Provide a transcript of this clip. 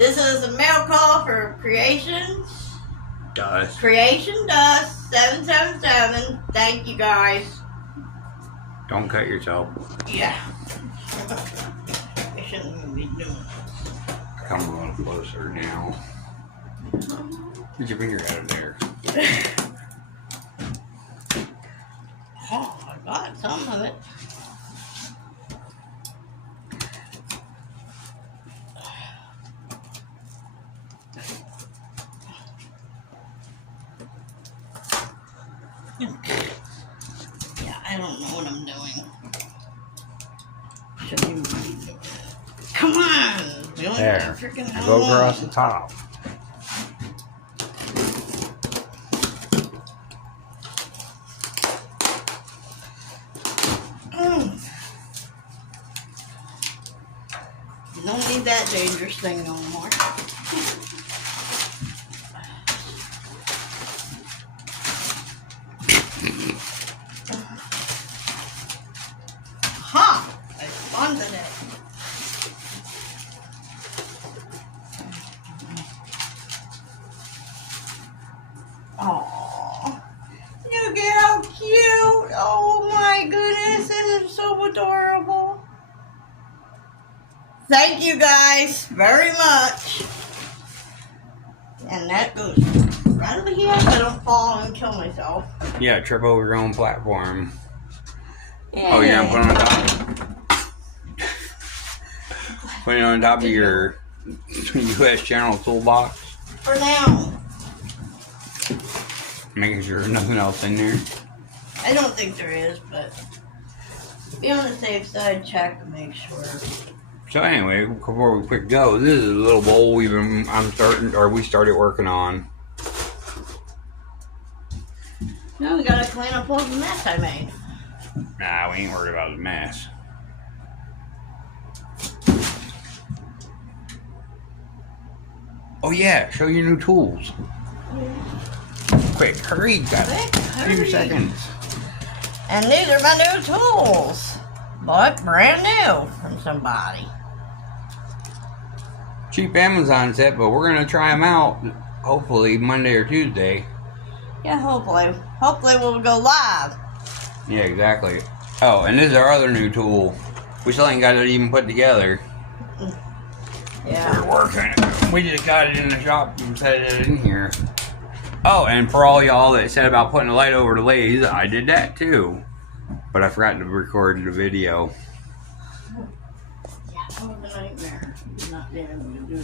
This is a mail call for Creation Dust. CREATIONDUST777. Thank you guys. Don't cut yourself. Yeah. I shouldn't even be doing it. Come a little closer now. Get your finger out of there. Oh, I got some of it. Yeah, I don't know what I'm doing. Shouldn't even be doing it. Come on! We only There. got freaking Now go across the top. You don't need that dangerous thing no more. Ha! I funded it. Aww. Look at how cute. Oh my goodness, this is so adorable. Thank you guys very much. And that goes right over here so I don't fall and kill myself. Yeah, trip over your own platform. Yeah. Oh, yeah, put it on top. Put it on top of your U.S. General toolbox. For now. Making sure there's nothing else in there. I don't think there is, but be on the safe side, check to make sure. So anyway, before we quick go, this is a little bowl we started working on. Now we gotta clean up all the mess I made. Nah, we ain't worried about the mess. Oh yeah, show your new tools. Quick, hurry, got a few seconds. And these are my new tools. Bought brand new from somebody. Cheap Amazon set, but we're gonna try them out. Hopefully Monday or Tuesday. Yeah, hopefully. Hopefully we'll go live. Yeah, exactly. Oh, and this is our other new tool. We still ain't got it even put together. Yeah. We're working. We just got it in the shop and set it in here. Oh, and for all y'all that said about putting a light over the lathe, I did that too. But I forgot to record the video. Yeah, that was a nightmare. Not being able to do